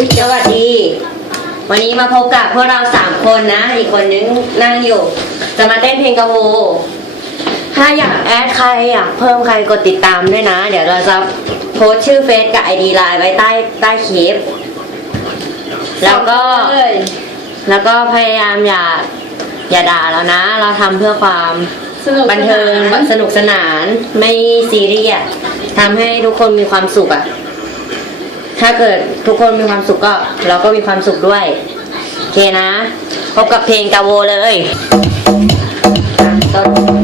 อุ๊ยสวัสดี วันนี้มาพบกับพวกเราสามคนนะ อีกคนนึงนั่งอยู่ จะมาเต้นเพลงกะโวถ้าอยากแอดใครอยากเพิ่มใครกดติดตามด้วยนะ เดี๋ยวเราจะโพสต์ชื่อเฟซกับไอดีไลน์ไว้ใต้ใต้คลิป แล้วก็ แล้วก็พยายามอย่า อย่าด่าแล้วนะ เราทำเพื่อความสนุกบันเทิงสนุกสนานไม่ซีเรียสทำให้ทุกคนมีความสุขอะ ถ้าเกิดทุกคนมีความสุขก็ เราก็มีความสุขด้วยโอเคนะ พบกับเพลงกาโวเลยต้น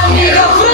tell me your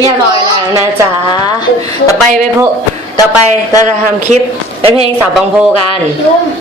เรียบร้อยแล้วนะจ๊ะ ต่อไปไปโพต่อไปเราจะทำคลิปเป็นเพลงสาวบางโพกัน